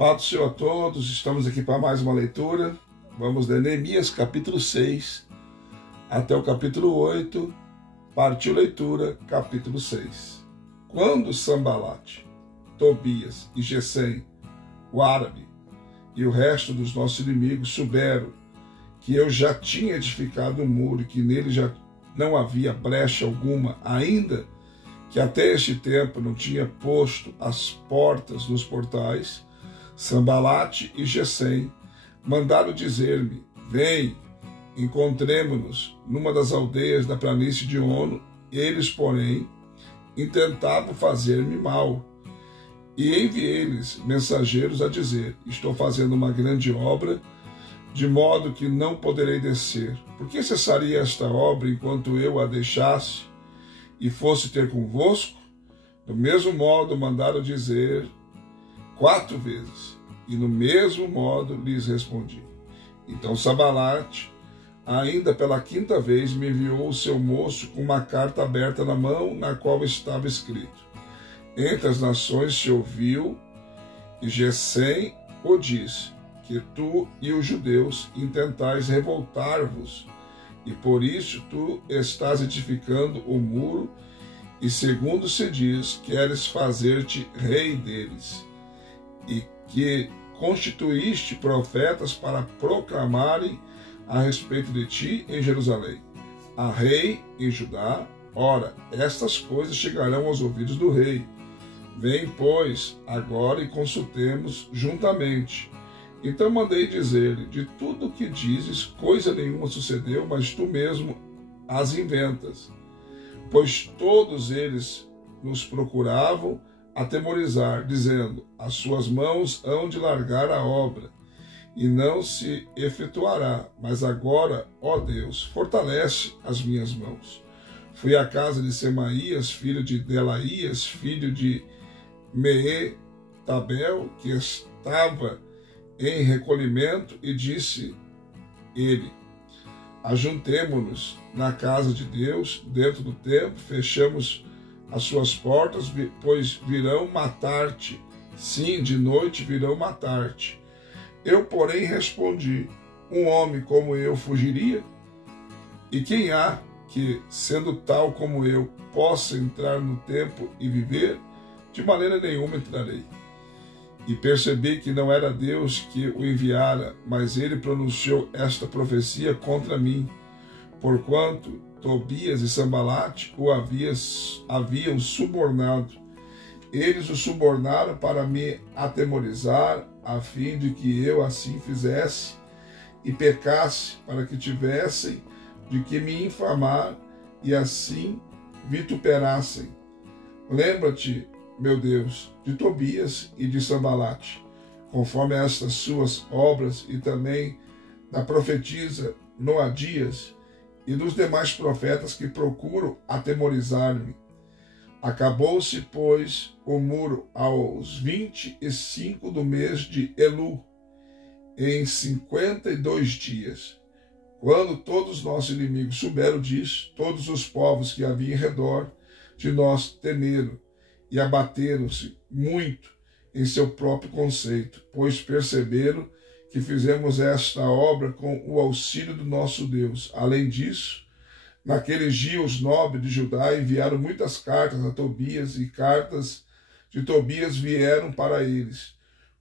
Paz do Senhor a todos, estamos aqui para mais uma leitura. Vamos ler Neemias capítulo 6 até o capítulo 8, partiu leitura, capítulo 6. Quando Sambalate, Tobias e Gesem, o árabe, e o resto dos nossos inimigos souberam que eu já tinha edificado um muro e que nele já não havia brecha alguma, ainda que até este tempo não tinha posto as portas nos portais, Sambalate e Gesem mandaram dizer-me: vem, encontremo-nos numa das aldeias da planície de Ono. Eles, porém, intentavam fazer-me mal. E enviei-lhes mensageiros a dizer: estou fazendo uma grande obra, de modo que não poderei descer. Por que cessaria esta obra enquanto eu a deixasse e fosse ter convosco? Do mesmo modo mandaram dizer 4 vezes, e no mesmo modo lhes respondi. Então Sambalate, ainda pela 5ª vez, me enviou o seu moço com uma carta aberta na mão, na qual estava escrito: entre as nações se ouviu, e Gesem o disse, que tu e os judeus intentais revoltar-vos, e por isso tu estás edificando o muro, e segundo se diz, queres fazer-te rei deles, e que constituíste profetas para proclamarem a respeito de ti em Jerusalém, a rei em Judá. Ora, estas coisas chegarão aos ouvidos do rei. Vem, pois, agora e consultemos juntamente. Então mandei dizer-lhe: de tudo o que dizes, coisa nenhuma sucedeu, mas tu mesmo as inventas. Pois todos eles nos procuravam atemorizar, dizendo: as suas mãos hão de largar a obra, e não se efetuará. Mas agora, ó Deus, fortalece as minhas mãos. Fui à casa de Semaías, filho de Delaías, filho de Meetabel, que estava em recolhimento, e disse ele: ajuntemo-nos na casa de Deus, dentro do templo, fechamos as suas portas, pois virão matar-te. Sim, de noite virão matar-te. Eu, porém, respondi: um homem como eu fugiria? E quem há que, sendo tal como eu, possa entrar no templo e viver? De maneira nenhuma entrarei. E percebi que não era Deus que o enviara, mas ele pronunciou esta profecia contra mim, porquanto Tobias e Sambalate o haviam subornado. Eles o subornaram para me atemorizar, a fim de que eu assim fizesse e pecasse, para que tivessem de que me infamar e assim vituperassem. Lembra-te, meu Deus, de Tobias e de Sambalate, conforme estas suas obras, e também da profetisa Noadias e dos demais profetas que procuram atemorizar-me. Acabou-se, pois, o muro aos 25 do mês de Elu, em 52 dias. Quando todos os nossos inimigos souberam disso, todos os povos que havia em redor de nós temeram e abateram-se muito em seu próprio conceito, pois perceberam que fizemos esta obra com o auxílio do nosso Deus. Além disso, naqueles dias os nobres de Judá enviaram muitas cartas a Tobias, e cartas de Tobias vieram para eles,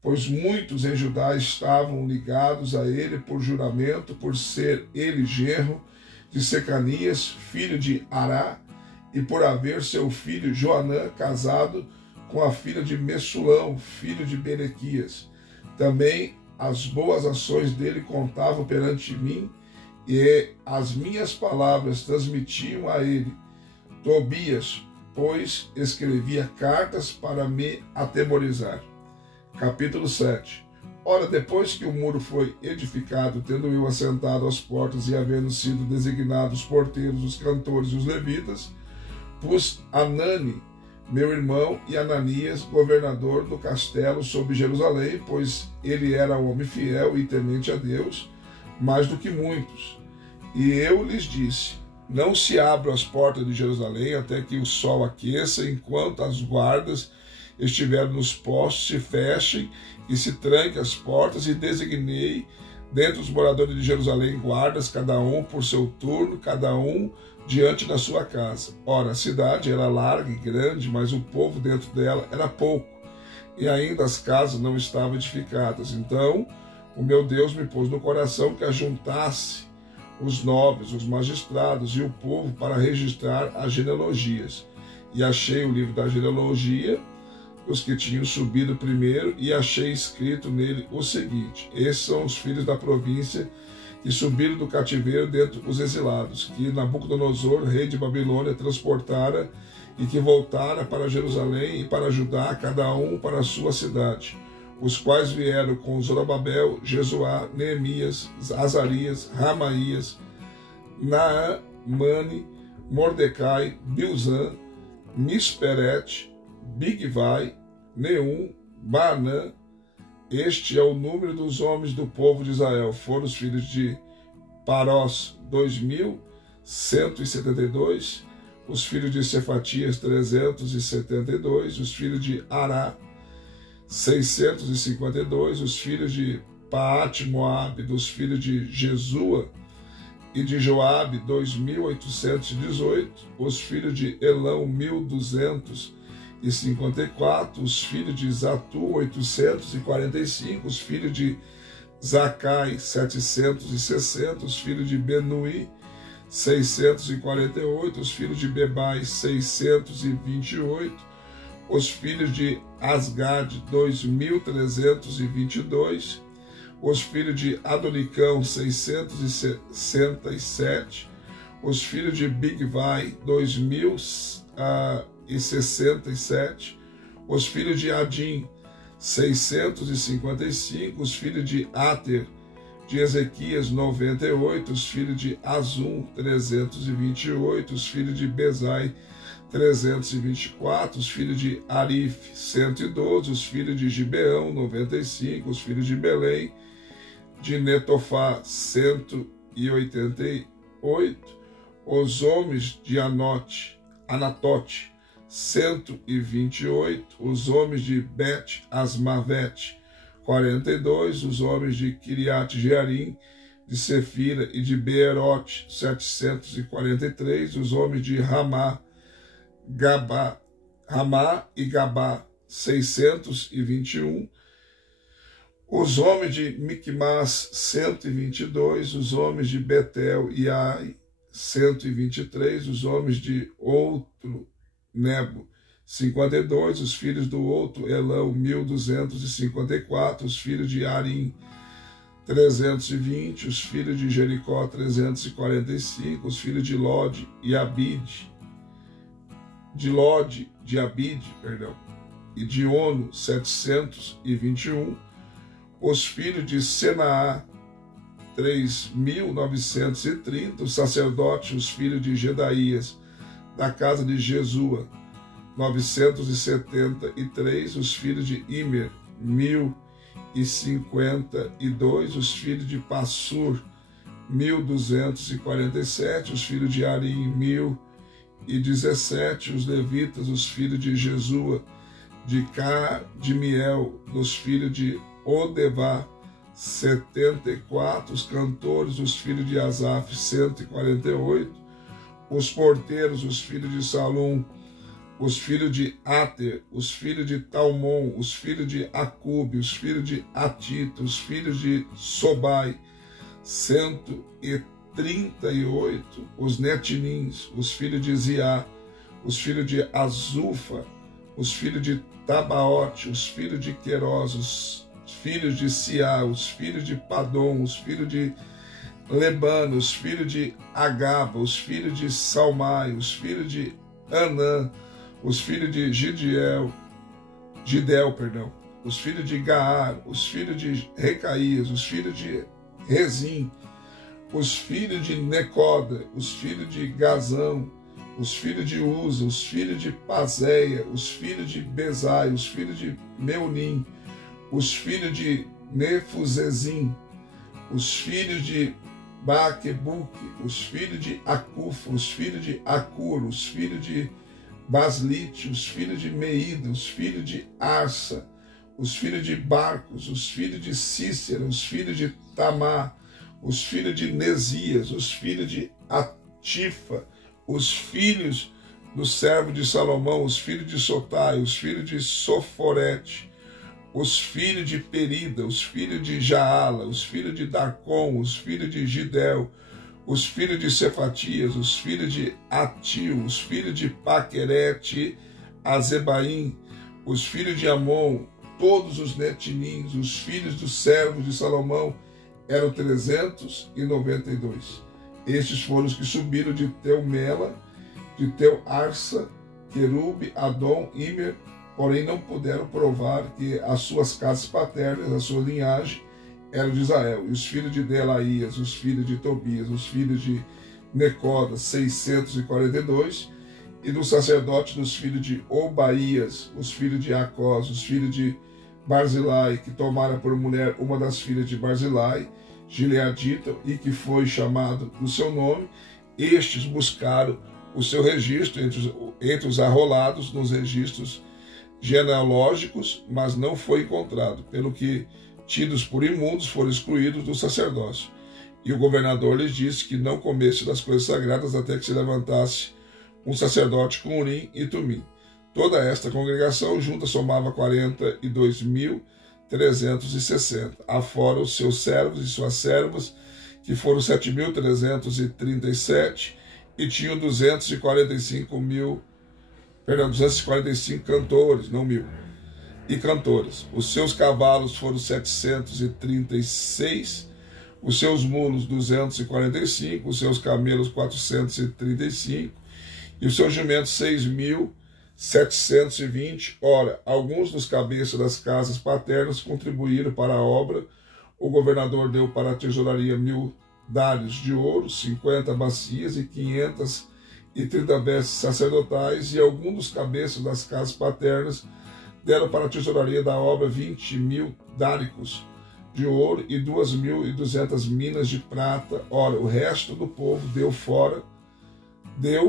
pois muitos em Judá estavam ligados a ele por juramento, por ser ele genro de Secanias, filho de Ará, e por haver seu filho Joanã casado com a filha de Messulão, filho de Berequias. Também as boas ações dele contavam perante mim, e as minhas palavras transmitiam a ele. Tobias, pois, escrevia cartas para me atemorizar. Capítulo 7. Ora, depois que o muro foi edificado, tendo eu assentado às portas e havendo sido designados os porteiros, os cantores e os levitas, pus Anani, meu irmão, e Ananias, governador do castelo sobre Jerusalém, pois ele era um homem fiel e temente a Deus, mais do que muitos. E eu lhes disse: não se abram as portas de Jerusalém até que o sol aqueça, enquanto as guardas estiveram nos postos se fechem e se tranquem as portas, e designei dentre os moradores de Jerusalém guardas, cada um por seu turno, cada um diante da sua casa. Ora, a cidade era larga e grande, mas o povo dentro dela era pouco, e ainda as casas não estavam edificadas. Então o meu Deus me pôs no coração que ajuntasse os nobres, os magistrados e o povo para registrar as genealogias. E achei o livro da genealogia, os que tinham subido primeiro, e achei escrito nele o seguinte: esses são os filhos da província que subiram do cativeiro dentre os exilados, que Nabucodonosor, rei de Babilônia, transportara, e que voltara para Jerusalém e para Judá, cada um para a sua cidade, os quais vieram com Zorobabel, Jesuá, Neemias, Azarias, Ramaías, Naamane, Mordecai, Bilzan, Misperet, Bigvai, Neum, Baanã. Este é o número dos homens do povo de Israel. Foram os filhos de Parós, 2.172, os filhos de Cefatias, 372, os filhos de Ará, 652, os filhos de Paate-Moabe, dos filhos de Jesua e de Joabe, 2.818, os filhos de Elão, 1.254, os filhos de Zatu, 845, os filhos de Zacai, 760, os filhos de Benui, 648, os filhos de Bebai, 628, os filhos de Asgad, 2.322, os filhos de Adonicão, 667, os filhos de Bigvai, 2.067, os filhos de Adim, 655, os filhos de Ater, de Ezequias, 98, os filhos de Azum, 328, os filhos de Bezai, 324, os filhos de Arif, 112, os filhos de Gibeão, 95, os filhos de Belém, de Netofá, 188, os homens de Anatote, 128, os homens de Bet Asmavete, 42, os homens de Kiriat Jearim, de Sefira e de Beerote, 743, os homens de Ramá e Gabá, 621, os homens de Micmas, 122, os homens de Betel e Ai, 123, os homens de outro Nebo, 52, os filhos do outro Elão, 1.254, os filhos de Arim, 320, os filhos de Jericó, 345, os filhos de Lode e Abide, e de Ono, 721, os filhos de Senaá, 3.930, os sacerdotes, os filhos de Gedaías, da casa de Jesua, 973, os filhos de Imer, 1.052, os filhos de Passur, 1.247, os filhos de Arim, 1.017, os levitas, os filhos de Jesua, de Cadmiel, dos filhos de Odevá, 74, os cantores, os filhos de Asaf, 148, os porteiros, os filhos de Salum, os filhos de Ater, os filhos de Talmon, os filhos de Acube, os filhos de Atita, os filhos de Sobai, 138, os Netinins, os filhos de Ziá, os filhos de Azufa, os filhos de Tabaote, os filhos de Queros, os filhos de Siá, os filhos de Padom, os filhos de Lebano, os filhos de Agaba, os filhos de Salmai, os filhos de Anã, os filhos de Gidel, os filhos de Gaar, os filhos de Recaías, os filhos de Rezim, os filhos de Necoda, os filhos de Gazão, os filhos de Uza, os filhos de Pazéia, os filhos de Bezai, os filhos de Meunim, os filhos de Nefuzezim, os filhos de Baquebuque, os filhos de Acufa, os filhos de Acur, os filhos de Baslite, os filhos de Meida, os filhos de Arsa, os filhos de Barcos, os filhos de Cícera, os filhos de Tamar, os filhos de Nesias, os filhos de Atifa, os filhos do servo de Salomão, os filhos de Sotai, os filhos de Soforete, os filhos de Perida, os filhos de Jaala, os filhos de Darcom, os filhos de Gidel, os filhos de Cefatias, os filhos de Atil, os filhos de Paquerete, Azebaim, os filhos de Amon, todos os netinins, os filhos dos servos de Salomão, eram 392. Estes foram os que subiram de Tel-Mela, de Tel-Arsa, Querube, Adom, Imer, porém não puderam provar que as suas casas paternas, a sua linhagem, eram de Israel. E os filhos de Delaías, os filhos de Tobias, os filhos de Necoda, 642, e dos sacerdotes dos filhos de Obaías, os filhos de Acós, os filhos de Barzilai, que tomaram por mulher uma das filhas de Barzilai, Gileadita, e que foi chamado do seu nome. Estes buscaram o seu registro entre os arrolados nos registros genealógicos, mas não foi encontrado, pelo que, tidos por imundos, foram excluídos do sacerdócio. E o governador lhes disse que não comesse das coisas sagradas até que se levantasse um sacerdote com Urim e Tumim. Toda esta congregação junta somava 42.360, afora os seus servos e suas servas, que foram 7.337, e tinham 245 cantores, não mil, e cantoras. Os seus cavalos foram 736, os seus mulos 245, os seus camelos 435, e os seus jumentos 6.720. Ora, alguns dos cabeças das casas paternas contribuíram para a obra. O governador deu para a tesouraria 1.000 dários de ouro, 50 bacias e 530 vestes sacerdotais, e alguns dos cabeças das casas paternas deram para a tesouraria da obra 20.000 dáricos de ouro e 2.200 minas de prata. Ora, o resto do povo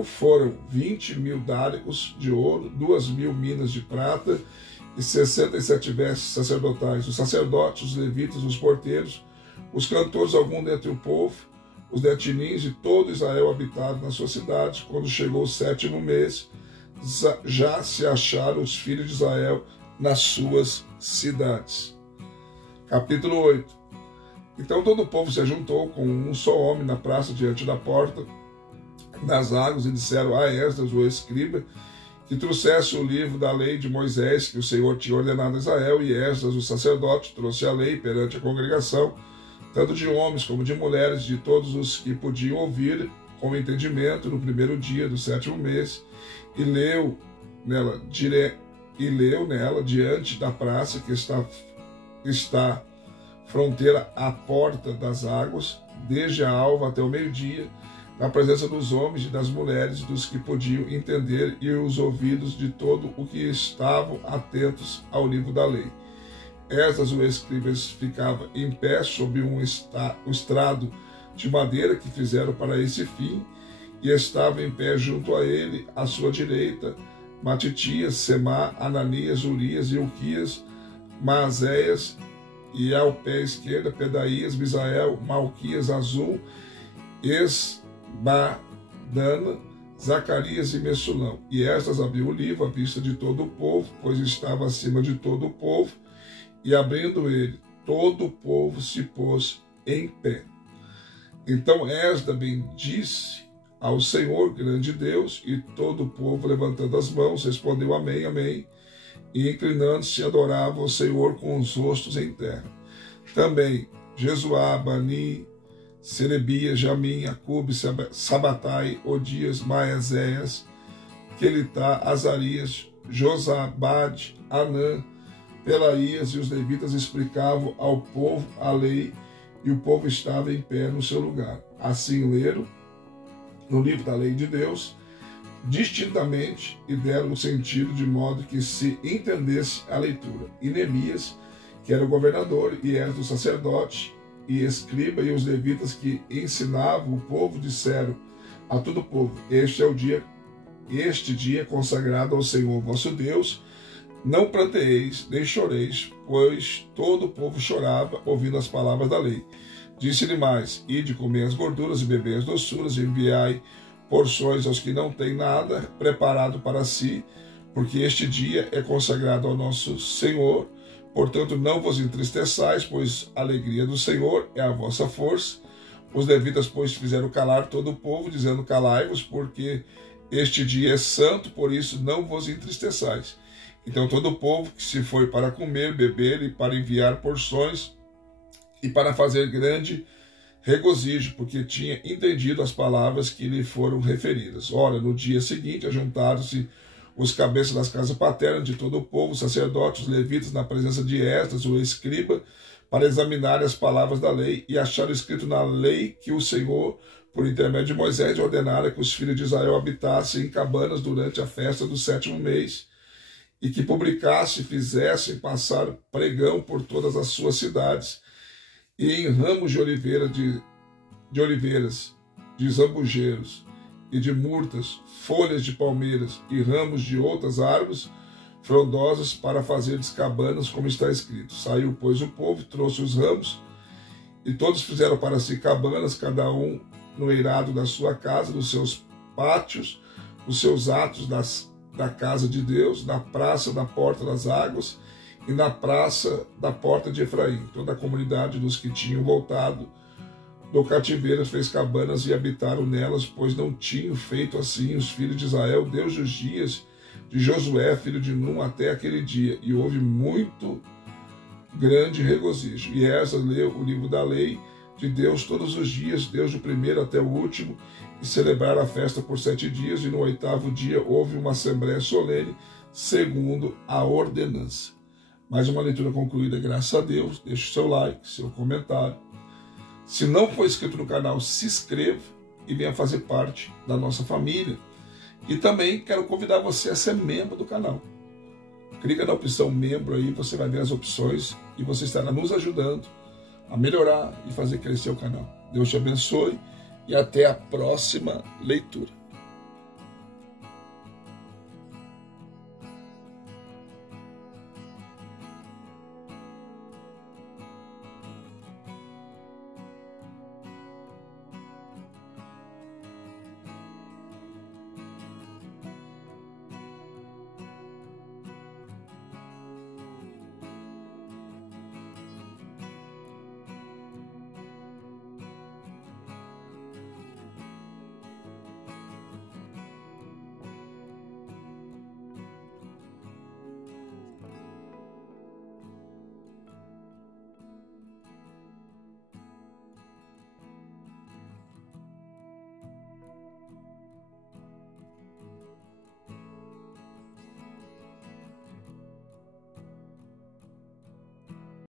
foram 20.000 dáricos de ouro, 2.000 minas de prata e 67 vestes sacerdotais. Os sacerdotes, os levitas, os porteiros, os cantores, algum dentre o povo, os netinins e todo Israel habitado na sua cidade. Quando chegou o 7º mês, já se acharam os filhos de Israel nas suas cidades. Capítulo 8. Então todo o povo se ajuntou com um só homem na praça diante da porta das águas e disseram a Esdras, o escriba, que trouxesse o livro da lei de Moisés, que o Senhor tinha ordenado a Israel. E Esdras, o sacerdote, trouxe a lei perante a congregação, tanto de homens como de mulheres, de todos os que podiam ouvir com entendimento, no primeiro dia do 7º mês, e leu nela diante da praça que está fronteira à porta das águas, desde a alva até o meio-dia, na presença dos homens e das mulheres, dos que podiam entender, e os ouvidos de todo o que estavam atentos ao livro da lei. Esdras, o escriba, ficava em pé sobre um estrado de madeira que fizeram para esse fim, e estava em pé junto a ele, à sua direita, Matitias, Semá, Ananias, Urias, Ilquias, Maazéias, e ao pé esquerdo, Pedaías, Misael, Malquias, Azul, Esbadana, Zacarias e Messulão. E Esdras abriu o livro à vista de todo o povo, pois estava acima de todo o povo, e abrindo ele, todo o povo se pôs em pé. Então Esdras bendisse ao Senhor, grande Deus, e todo o povo, levantando as mãos, respondeu amém, amém, e inclinando-se, adorava o Senhor com os rostos em terra. Também Jesuá, Bani, Serebias, Jamim, Acube, Sabatai, Odias, Maazéias, Quelitá, Azarias, Josabade, Anã, Pelaías e os levitas explicavam ao povo a lei, e o povo estava em pé no seu lugar. Assim leram no livro da lei de Deus distintamente e deram o sentido de modo que se entendesse a leitura. E Neemias, que era o governador, e Esdras o sacerdote e escriba, e os levitas que ensinavam o povo, disseram a todo o povo: este é o dia este dia é consagrado ao Senhor vosso Deus. Não pranteeis, nem choreis, pois todo o povo chorava, ouvindo as palavras da lei. Disse-lhe mais: ide comer as gorduras e beber as doçuras, e enviai porções aos que não têm nada preparado para si, porque este dia é consagrado ao nosso Senhor. Portanto, não vos entristeçais, pois a alegria do Senhor é a vossa força. Os levitas, pois, fizeram calar todo o povo, dizendo: calai-vos, porque este dia é santo, por isso não vos entristeçais. Então todo o povo que se foi para comer, beber e para enviar porções e para fazer grande regozijo, porque tinha entendido as palavras que lhe foram referidas. Ora, no dia seguinte, ajuntaram-se os cabeças das casas paternas de todo o povo, os sacerdotes, os levitas, na presença de Esdras, o escriba, para examinar as palavras da lei, e acharam escrito na lei que o Senhor, por intermédio de Moisés, ordenara que os filhos de Israel habitassem em cabanas durante a festa do 7º mês, e que publicassem e fizessem passar pregão por todas as suas cidades, e em ramos de oliveiras, de zambujeiros e de murtas, folhas de palmeiras e ramos de outras árvores frondosas, para fazer cabanas, como está escrito. Saiu, pois, o povo, trouxe os ramos, e todos fizeram para si cabanas, cada um no eirado da sua casa, nos seus pátios, nos seus atos da casa de Deus, na praça da porta das águas e na praça da porta de Efraim. Toda a comunidade dos que tinham voltado do cativeiro fez cabanas e habitaram nelas, pois não tinham feito assim os filhos de Israel desde os dias de Josué, filho de Num, até aquele dia. E houve muito grande regozijo. E Esdras leu o livro da lei de Deus todos os dias, desde o primeiro até o último, e celebraram a festa por 7 dias, e no 8º dia houve uma assembléia solene, segundo a ordenança. Mais uma leitura concluída, graças a Deus. Deixe o seu like, seu comentário. Se não for inscrito no canal, se inscreva e venha fazer parte da nossa família. E também quero convidar você a ser membro do canal. Clica na opção membro aí, você vai ver as opções e você estará nos ajudando a melhorar e fazer crescer o canal. Deus te abençoe e até a próxima leitura.